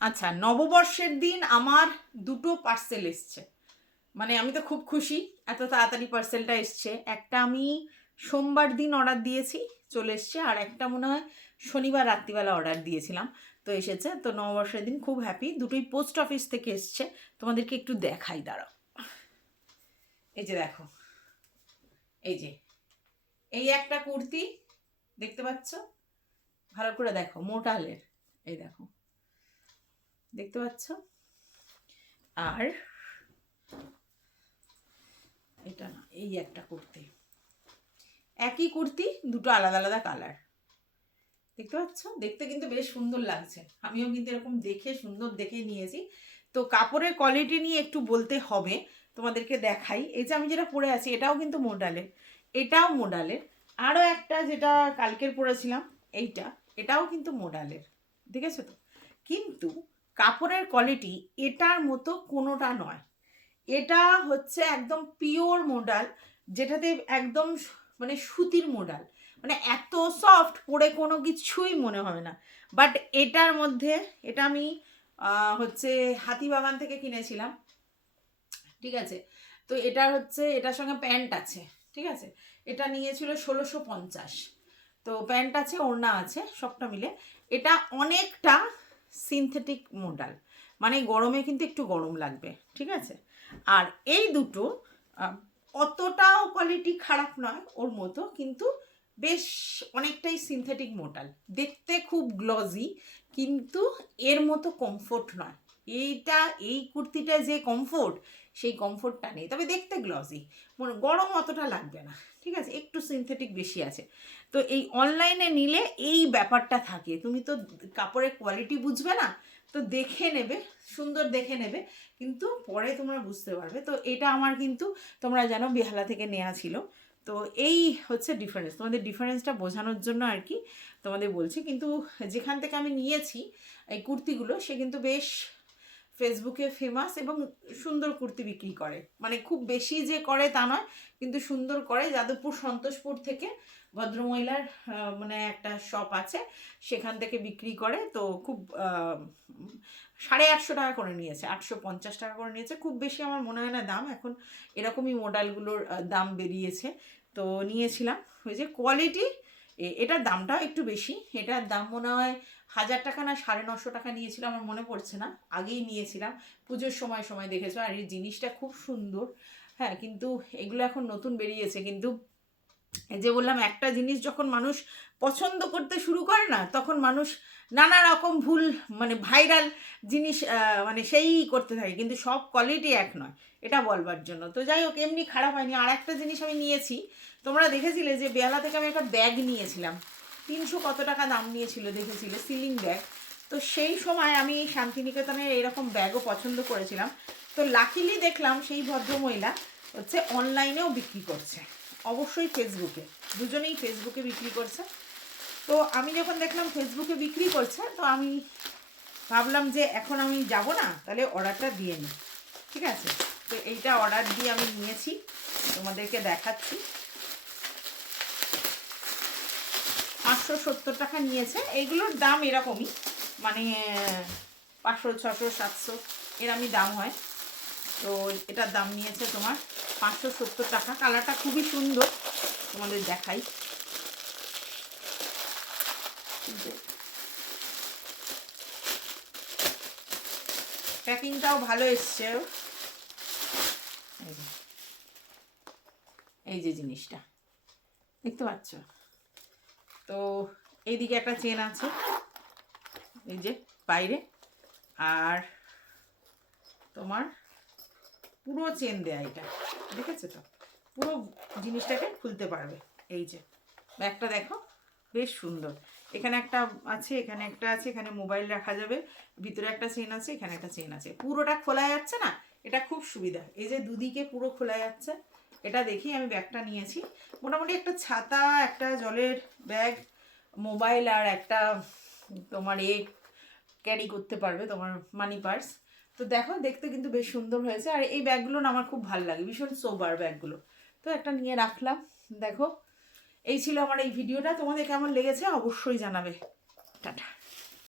আচ্ছা, নববর্ষের দিন আমার দুটো পার্সেল এসছে, মানে আমি তো খুব খুশি এত তাড়াতাড়ি পার্সেলটা এসছে। একটা আমি সোমবার দিন অর্ডার দিয়েছি, চলে এসছে, আর একটা মনে হয় শনিবার রাত্রিবেলা অর্ডার দিয়েছিলাম, তো এসেছে। তো নববর্ষের দিন খুব হ্যাপি, দুটোই পোস্ট অফিস থেকে এসছে। তোমাদেরকে একটু দেখাই, দাঁড়াও। এই যে দেখো, এই যে এই একটা কুর্তি দেখতে পাচ্ছ, ভালো করে দেখো, মোটালের, এই দেখো, দেখতে পাচ্ছ। আর এটা না, এই একটা কুর্তি, একই কুর্তি, দুটো আলাদা আলাদা কালার, দেখতে পাচ্ছ। দেখতে কিন্তু বেশ সুন্দর লাগছে, আমিও কিন্তু এরকম দেখে সুন্দর দেখে নিয়েছি। তো কাপড়ের কোয়ালিটি নিয়ে একটু বলতে হবে, তোমাদেরকে দেখাই। এই যে আমি যেটা পরে আছি এটাও কিন্তু মোডালের, এটাও মোডালের। আরও একটা যেটা কালকের পরেছিলাম এইটা, এটাও কিন্তু মোডালের, দেখেছো তো। কিন্তু কাপড়ের কোয়ালিটি এটার মতো কোনোটা নয়। এটা হচ্ছে একদম পিওর মোডাল, যেটাতে একদম মানে সুতির মোডাল, মানে এত সফট, পরে কোনো কিছুই মনে হবে না। বাট এটার মধ্যে, এটা আমি হচ্ছে হাতিবাগান থেকে কিনেছিলাম, ঠিক আছে। তো এটার হচ্ছে, এটার সঙ্গে প্যান্ট আছে, ঠিক আছে। এটা নিয়েছিল 1650। তো প্যান্ট আছে, ওড়না আছে, সবটা মিলে এটা অনেকটা সিনথেটিক মোডাল, মানে গরমে কিন্তু একটু গরম লাগবে, ঠিক আছে। আর এই দুটো অতটাও কোয়ালিটি খারাপ নয় ওর মতো, কিন্তু বেশ অনেকটাই সিনথেটিক মোডাল, দেখতে খুব গ্লজি, কিন্তু এর মতো কমফোর্ট নয়। এইটা, এই কুর্তিটা যে কমফোর্ট, সেই কমফোর্টটা নেই, তবে দেখতে গ্লজি, গরম অতটা লাগবে না, ঠিক আছে, একটু সিনথেটিক বেশি আছে। তো এই অনলাইনে নিলে এই ব্যাপারটা থাকে, তুমি তো কাপড়ের কোয়ালিটি বুঝবে না, তো দেখে নেবে, সুন্দর দেখে নেবে, কিন্তু পরে তোমরা বুঝতে পারবে। তো এটা আমার কিন্তু, তোমরা জানো, বেহালা থেকে নেওয়া ছিল। তো এই হচ্ছে ডিফারেন্স, তোমাদের ডিফারেন্সটা বোঝানোর জন্য আর কি তোমাদের বলছি। কিন্তু যেখান থেকে আমি নিয়েছি এই কুর্তিগুলো, সে কিন্তু বেশ ফেসবুকে ফেমাস এবং সুন্দর কুর্তি বিক্রি করে, মানে খুব বেশি যে করে তা নয়, কিন্তু সুন্দর করে। যাদবপুর সন্তোষপুর থেকে ভদ্রমহিলার মানে একটা শপ আছে, সেখান থেকে বিক্রি করে। তো খুব 850 টাকা করে নিয়েছে, 850 টাকা করে নিয়েছে, খুব বেশি আমার মনে হয় না দাম, এখন এরকমই মডেলগুলোর দাম বেরিয়েছে। তো নিয়েছিলাম, ওই যে কোয়ালিটি, এটার দামটাও একটু বেশি, এটার দাম মনে হয় 1000 টাকা না 950 টাকা নিয়েছিল, আমার মনে পড়ছে না, আগেই নিয়েছিলাম, পুজোর সময় সময় দেখেছো। আর এই জিনিসটা খুব সুন্দর, হ্যাঁ, কিন্তু এগুলো এখন নতুন বেরিয়েছে। কিন্তু এই যে বললাম, একটা জিনিস যখন মানুষ পছন্দ করতে শুরু করে না, তখন মানুষ নানা রকম ভুল, মানে ভাইরাল জিনিস মানে সেই করতে থাকে, কিন্তু সব কোয়ালিটি এক নয়, এটা বলবার জন্য। তো যাই হোক, এমনি খারাপ হয়নি। আর একটা জিনিস আমি নিয়েছি, তোমরা দেখেছিলে যে বেহালা থেকে আমি একটা ব্যাগ নিয়েছিলাম, 300 কত টাকা দাম নিয়েছিল, দেখেছিলে, সিলিং ব্যাগ। তো সেই সময় আমি শান্তিনিকেতনের এরকম ব্যাগও পছন্দ করেছিলাম। তো লাকিলি দেখলাম সেই ভদ্রমহিলা হচ্ছে অনলাইনেও বিক্রি করছে, অবশ্যই ফেসবুকে, দুজনেই ফেসবুকে বিক্রি করছে। তো আমি যখন দেখলাম ফেসবুকে বিক্রি করছে, তো আমি ভাবলাম যে এখন আমি যাব না, তাহলে অর্ডারটা দিয়ে নিই, ঠিক আছে। তো এইটা অর্ডার দিয়ে আমি নিয়েছি, তোমাদেরকে দেখাচ্ছি। 570 টাকা নিয়েছে, এইগুলোর দাম এরকমই, মানে 500, 600, 700 এরমই দাম হয়। তো এটার দাম নিয়েছে তোমার 570 টাকা। কালারটা খুবই সুন্দর, তোমাদের দেখাই। প্যাকিংটাও ভালো এসছে, এই যে জিনিসটা দেখতে পাচ্ছ। তো এইদিকে একটা চেন আছে, এই যে বাইরে, আর তোমার পুরো চেন দেয়া, এটা দেখেছো তো, পুরো জিনিসটাকে খুলতে পারবে। এই যে ব্যাগটা দেখো, বেশ সুন্দর, এখানে একটা আছে, এখানে একটা আছে, এখানে মোবাইল রাখা যাবে, ভিতরে একটা চেন আছে, এখানে একটা চেন আছে, পুরোটা খোলা যাচ্ছে না, এটা খুব সুবিধা। এই যে দুদিকে পুরো খোলা যাচ্ছে, এটা দেখি আমি ব্যাগটা নিয়েছি। মোটামুটি একটা ছাতা, একটা জলের ব্যাগ, মোবাইল, আর একটা তোমার ক্যারি করতে পারবে, তোমার মানি পার্স। তো দেখো, দেখতে কিন্তু বেশ সুন্দর হয়েছে। আর এই ব্যাগগুলো না আমার খুব ভালো লাগে, ভীষণ সোবার ব্যাগগুলো। তো একটা নিয়ে রাখলাম, দেখো। এই ছিল আমার এই ভিডিওটা, তোমাদের কেমন লেগেছে অবশ্যই জানাবে। টাটা।